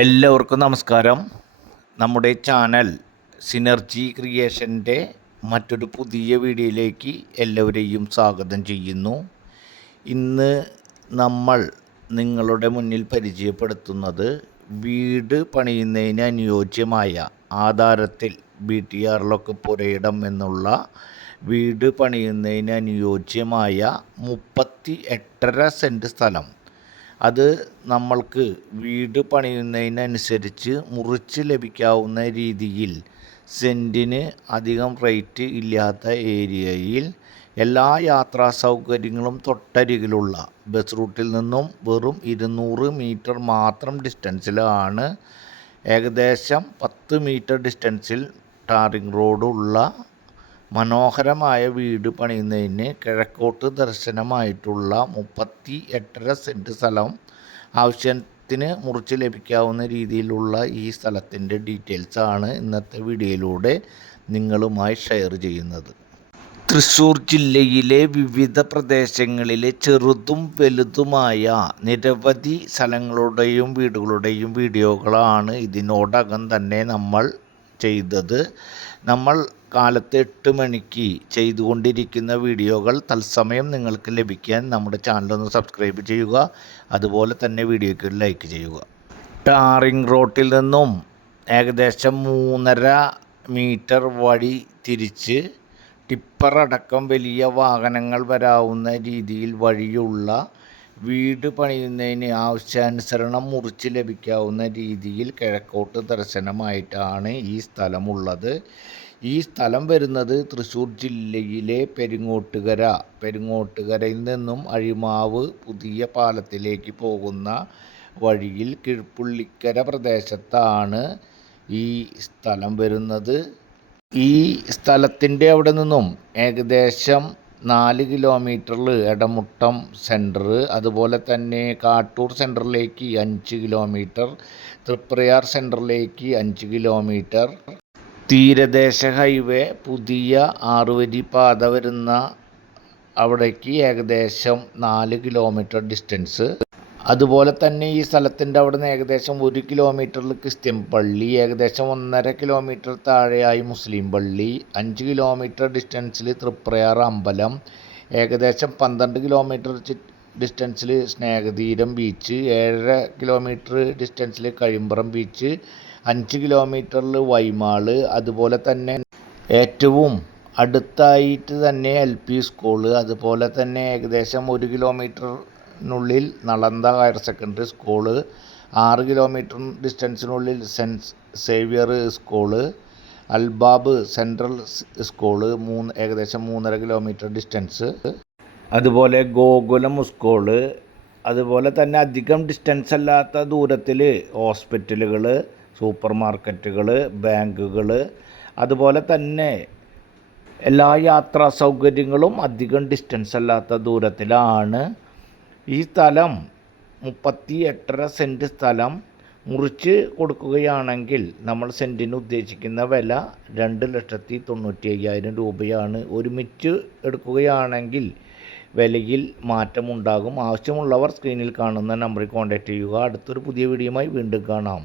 എല്ലാവർക്കും നമസ്കാരം. നമ്മുടെ ചാനൽ സിനർജി ക്രിയേഷന്റെ മറ്റൊരു പുതിയ വീഡിയോയിലേക്ക് എല്ലാവരെയും സ്വാഗതം ചെയ്യുന്നു. ഇന്ന് നമ്മൾ നിങ്ങളുടെ മുന്നിൽ പരിചയപ്പെടുത്തുന്നത് വീട് പണിയുന്നതിന് അനുയോജ്യമായ ആധാരത്തിൽ ബി ടി ആറിലൊക്കെ പുരയിടം എന്നുള്ള വീട് പണിയുന്നതിന് അനുയോജ്യമായ മുപ്പത്തി എട്ടര സെന്റ് സ്ഥലം. അത് നമ്മൾക്ക് വീട് പണിയുന്നതിനനുസരിച്ച് മുറിച്ച് ലഭിക്കാവുന്ന രീതിയിൽ സെന്റിന് അധികം റേറ്റ് ഇല്ലാത്ത ഏരിയയിൽ എല്ലാ യാത്രാ സൗകര്യങ്ങളും തൊട്ടരികിലുള്ള ബസ് റൂട്ടിൽ നിന്നും വെറും ഇരുന്നൂറ് മീറ്റർ മാത്രം ഡിസ്റ്റൻസിലാണ്. ഏകദേശം പത്ത് മീറ്റർ ഡിസ്റ്റൻസിൽ ടാറിംഗ് റോഡുള്ള മനോഹരമായ വീട് പണിയുന്നതിന് കിഴക്കോട്ട് ദർശനമായിട്ടുള്ള മുപ്പത്തി എട്ടര സെന്റ് സ്ഥലം ആവശ്യത്തിന് മുറിച്ച് ലഭിക്കാവുന്ന രീതിയിലുള്ള ഈ സ്ഥലത്തിന്റെ ഡീറ്റെയിൽസാണ് ഇന്നത്തെ വീഡിയോയിലൂടെ നിങ്ങളുമായി ഷെയർ ചെയ്യുന്നത്. തൃശ്ശൂർ ജില്ലയിലെ വിവിധ പ്രദേശങ്ങളിലെ ചെറുതും വലുതുമായ നിരവധി സ്ഥലങ്ങളുടെയും വീടുകളുടെയും വീഡിയോകളാണ് ഇതിനോടകം തന്നെ നമ്മൾ ചെയ്തത്. നമ്മൾ കാലത്ത് എട്ട് മണിക്ക് ചെയ്തുകൊണ്ടിരിക്കുന്ന വീഡിയോകൾ തത്സമയം നിങ്ങൾക്ക് ലഭിക്കാൻ നമ്മുടെ ചാനലൊന്ന് സബ്സ്ക്രൈബ് ചെയ്യുക. അതുപോലെ തന്നെ വീഡിയോയ്ക്ക് ഒരു ലൈക്ക് ചെയ്യുക. ടാറിംഗ് റോട്ടിൽ നിന്നും ഏകദേശം മൂന്നര മീറ്റർ വഴി തിരിച്ച് ടിപ്പർ അടക്കം വലിയ വാഹനങ്ങൾ വരാവുന്ന രീതിയിൽ വഴിയുള്ള വീട് പണിയുന്നതിന് ആവശ്യാനുസരണം മുറിച്ച് ലഭിക്കാവുന്ന രീതിയിൽ കിഴക്കോട്ട് ദർശനമായിട്ടാണ് ഈ സ്ഥലമുള്ളത്. ഈ സ്ഥലം വരുന്നത് തൃശ്ശൂർ ജില്ലയിലെ പെരിങ്ങോട്ടുകര. പെരിങ്ങോട്ടുകരയിൽ നിന്നും അഴിമാവ് പുതിയ പാലത്തിലേക്ക് പോകുന്ന വഴിയിൽ കിഴ്പുള്ളിക്കര പ്രദേശത്താണ് ഈ സ്ഥലം വരുന്നത്. ഈ സ്ഥലത്തിന്റെ അവിടെ നിന്നും ഏകദേശം നാല് കിലോമീറ്ററിൽ എടമുട്ടം സെന്റർ അതുപോലെ തന്നെ കാട്ടൂർ സെന്ററിലേക്ക് അഞ്ച് കിലോമീറ്റർ തൃപ്രയാർ സെന്ററിലേക്ക് അഞ്ച് കിലോമീറ്റർ. തീരദേശ ഹൈവേ പുതിയ ആറുവരി പാത വരുന്ന അവിടേക്ക് ഏകദേശം നാല് കിലോമീറ്റർ ഡിസ്റ്റൻസ്. അതുപോലെ തന്നെ ഈ സ്ഥലത്തിന്റെ അവിടെ നിന്ന് ഏകദേശം ഒരു കിലോമീറ്ററിൽ ക്രിസ്ത്യൻ പള്ളി ഏകദേശം ഒന്നര കിലോമീറ്റർ താഴെയായി മുസ്ലിം പള്ളി അഞ്ച് കിലോമീറ്റർ ഡിസ്റ്റൻസിൽ തൃപ്രയാർ അമ്പലം ഏകദേശം പന്ത്രണ്ട് കിലോമീറ്റർ ഡിസ്റ്റൻസിൽ സ്നേഹതീരം ബീച്ച് ഏഴര കിലോമീറ്റർ ഡിസ്റ്റൻസിൽ കഴിമ്പ്രം ബീച്ച് അഞ്ച് കിലോമീറ്ററിൽ വൈമാൾ അതുപോലെ തന്നെ ഏറ്റവും അടുത്തായിട്ട് തന്നെ എൽ പി സ്കൂൾ അതുപോലെ തന്നെ ഏകദേശം ഒരു കിലോമീറ്റർ നുള്ളിൽ നളന്ദ ഹയർ സെക്കൻഡറി സ്കൂൾ ആറ് kilometre ഡിസ്റ്റൻസിനുള്ളിൽ saint Xavier school Albab central school മൂന്ന് ഏകദേശം മൂന്നര കിലോമീറ്റർ ഡിസ്റ്റൻസ്. അതുപോലെ ഗോകുലം സ്കൂൾ അതുപോലെ തന്നെ അധികം ഡിസ്റ്റൻസ് അല്ലാത്ത ദൂരത്തിൽ ഹോസ്പിറ്റലുകൾ സൂപ്പർ മാർക്കറ്റുകൾ ബാങ്കുകൾ അതുപോലെ തന്നെ എല്ലാ യാത്രാ സൗകര്യങ്ങളും അധികം ഡിസ്റ്റൻസ് അല്ലാത്ത ദൂരത്തിലാണ്. ഈ സ്ഥലം മുപ്പത്തി എട്ടര സെന്റ് സ്ഥലം മുറിച്ച് കൊടുക്കുകയാണെങ്കിൽ നമ്മൾ സെന്റിന് ഉദ്ദേശിക്കുന്ന വില രണ്ട് ലക്ഷത്തി തൊണ്ണൂറ്റി അയ്യായിരം രൂപയാണ്. ഒരുമിച്ച് എടുക്കുകയാണെങ്കിൽ വിലയിൽ മാറ്റമുണ്ടാകും. ആവശ്യമുള്ളവർ സ്ക്രീനിൽ കാണുന്ന നമ്പറിൽ കോൺടാക്റ്റ് ചെയ്യുക. അടുത്തൊരു പുതിയ വീഡിയോയുമായി വീണ്ടും കാണാം.